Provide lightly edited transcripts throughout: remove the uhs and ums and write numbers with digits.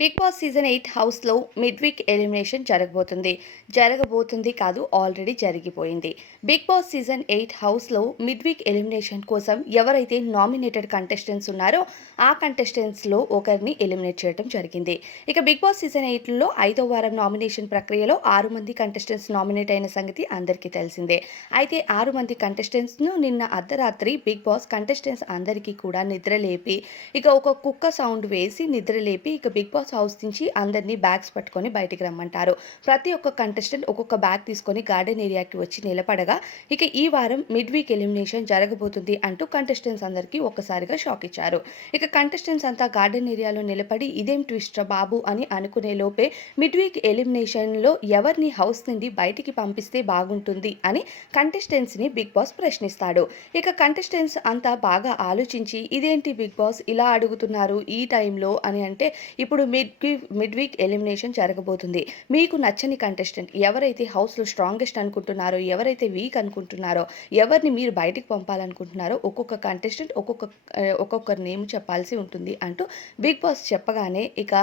Big boss season 8 హౌస్‌లో mid week elimination జరగబోతుంది కాదు, ఆల్రెడీ జరిగిపోయింది. బిగ్ బాస్ సీజన్ 8 హౌస్‌లో మిడ్ వీక్ ఎలిమినేషన్ కోసం ఎవరైతే నామినేటెడ్ కంటెస్టెంట్స్ ఉన్నారో ఆ కంటెస్టెంట్స్‌లో ఒకరిని ఎలిమినేట్ చేయడం జరిగింది. ఇక బిగ్ బాస్ సీజన్ 8లో 5వ వారం నామినేషన్ ప్రక్రియలో 6 మంది కంటెస్టెంట్స్ నామినేట్ అయిన సంగతి అందరికీ తెలిసిందే. అయితే 6 మంది కంటెస్టెంట్స్‌ను నిన్న అర్ధరాత్రి బిగ్ బాస్ కంటెస్టెంట్స్ అందరికీ కూడా నిద్రలేపి ఇక ఒక కుక్క సౌండ్ వేసి నిద్రలేపి ఇక బిగ్ బాస్ హౌస్ నుంచి అందరినీ బ్యాగ్స్ పట్టుకొని బయటికి రమ్మంటారు. ప్రతి ఒక్క కంటెస్టెంట్ ఒక్కొక్క బ్యాగ్ తీసుకొని గార్డెన్ ఏరియాకి వచ్చి నిలబడగా ఇక ఈ వారం మిడ్ వీక్ ఎలిమినేషన్ జరగబోతుంది అంటూ కంటెస్టెంట్స్ అందరికీ ఒక్కసారిగా షాక్ ఇచ్చారు. ఇక కంటెస్టెంట్స్ అంతా గార్డెన్ ఏరియాలో నిలబడి ఇదేం ట్విస్ట్ రా బాబు అని అనుకునే లోపే మిడ్ వీక్ ఎలిమినేషన్లో ఎవరిని హౌస్ నుండి బయటికి పంపిస్తే బాగుంటుంది అని కంటెస్టెంట్స్ని బిగ్ బాస్ ప్రశ్నిస్తాడు. ఇక కంటెస్టెంట్స్ అంతా బాగా ఆలోచించి ఇదేంటి బిగ్ బాస్ ఇలా అడుగుతున్నారు ఈ టైంలో అని అంటే ఇప్పుడు మిడ్ వీక్ ఎలిమినేషన్ జరగబోతుంది. మీకు నచ్చని కంటెస్టెంట్ ఎవరైతే హౌస్‌లో స్ట్రాంగెస్ట్ అనుకుంటున్నారో, ఎవరైతే వీక్ అనుకుంటున్నారో, ఎవరిని మీరు బయటికి పంపాలనుకుంటున్నారో ఒక్కొక్క కంటెస్టెంట్ ఒక్కొక్కరి నేమ్ చెప్పాల్సి ఉంటుంది అంటూ బిగ్ బాస్ చెప్పగానే ఇక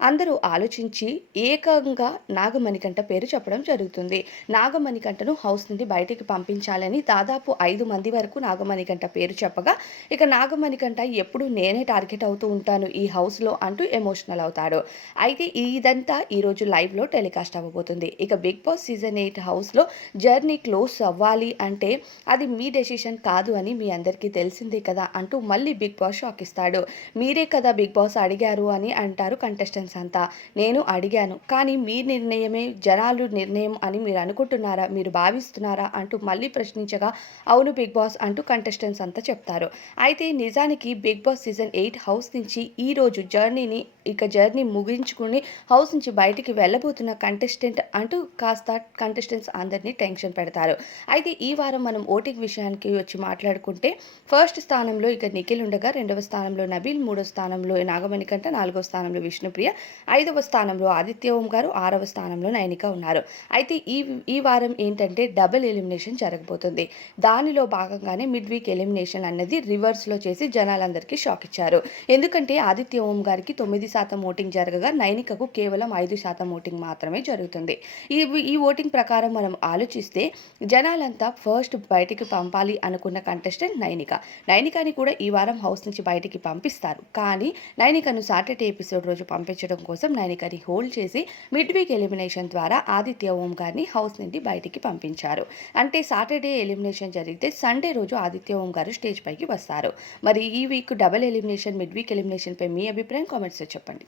అందరూ ఆలోచించి ఏకంగా నాగమణికంఠ పేరు చెప్పడం జరుగుతుంది. నాగమణికంఠను హౌస్ నుండి బయటికి పంపించాలని దాదాపు 5 మంది వరకు నాగమణికంఠ పేరు చెప్పగా ఇక నాగమణికంఠ ఎప్పుడు నేనే టార్గెట్ అవుతూ ఉంటాను ఈ హౌస్‌లో అంటూ ఎమోషనల్ అవుతాడు. అయితే ఇదంతా ఈరోజు లైవ్‌లో టెలికాస్ట్ అవ్వబోతుంది. ఇక బిగ్ బాస్ సీజన్ 8 హౌస్‌లో జర్నీ క్లోజ్ అవ్వాలి అంటే అది మీ డెసిషన్ కాదు అని మీ అందరికీ తెలిసిందే కదా అంటూ మళ్ళీ బిగ్ బాస్ షాక్ ఇస్తాడు. మీరే కదా బిగ్ బాస్ అడిగారు అని అంటారు కంటెస్టెంట్స్ అంతా. నేను అడిగాను, కానీ మీ నిర్ణయమే జనాలు నిర్ణయం అని మీరు అనుకుంటున్నారా, మీరు భావిస్తున్నారా అంటూ మళ్ళీ ప్రశ్నించగా అవును బిగ్ బాస్ అంటూ కంటెస్టెంట్స్ అంతా చెప్తారు. అయితే నిజానికి బిగ్ బాస్ సీజన్ 8 హౌస్ నుంచి ఈరోజు జర్నీ ముగించుకుని హౌస్ నుంచి బయటికి వెళ్ళబోతున్న కంటెస్టెంట్ అంటూ కాస్త కంటెస్టెంట్స్ అందరినీ టెన్షన్ పెడతారు. అయితే ఈ వారం మనం ఓటింగ్ విషయానికి వచ్చి మాట్లాడుకుంటే ఫస్ట్ స్థానంలో ఇక నిఖిల్ ఉండగా, రెండవ స్థానంలో నబీల్, మూడో స్థానంలో నాగమణికంఠ, నాలుగో స్థానంలో విష్ణుప్రియ, 5వ స్థానంలో ఆదిత్య ఓం గారు, 6వ స్థానంలో నైనిక ఉన్నారు. అయితే ఈ వారం ఏంటంటే డబుల్ ఎలిమినేషన్ జరగబోతుంది. దానిలో భాగంగానే మిడ్ వీక్ ఎలిమినేషన్ అన్నది రివర్స్‌లో చేసి జనాలందరికీ షాక్ ఇచ్చారు. ఎందుకంటే ఆదిత్య ఓం గారికి 9% ఓటింగ్ జరగగా నైనికకు కేవలం 5% ఓటింగ్ మాత్రమే జరుగుతుంది. ఈ ఓటింగ్ ప్రకారం మనం ఆలోచిస్తే జనాలంతా ఫస్ట్ బయటికి పంపాలి అనుకున్న కంటెస్టెంట్ నైనిక. నైనికని కూడా ఈ వారం హౌస్ నుంచి బయటికి పంపిస్తారు. కానీ నైనికను సాటర్డే ఎపిసోడ్ రోజు పంపించడం కోసం నైనికని హోల్డ్ చేసి మిడ్ వీక్ ఎలిమినేషన్ ద్వారా ఆదిత్య ఓం గారిని హౌస్ నుండి బయటికి పంపించారు. అంటే సాటర్డే ఎలిమినేషన్ జరిగితే సండే రోజు ఆదిత్య ఓం గారు స్టేజ్ పైకి వస్తారు. మరి ఈ week double elimination, mid week ఎలిమినేషన్పై మీ అభిప్రాయం కామెంట్స్‌లో చెప్పండి.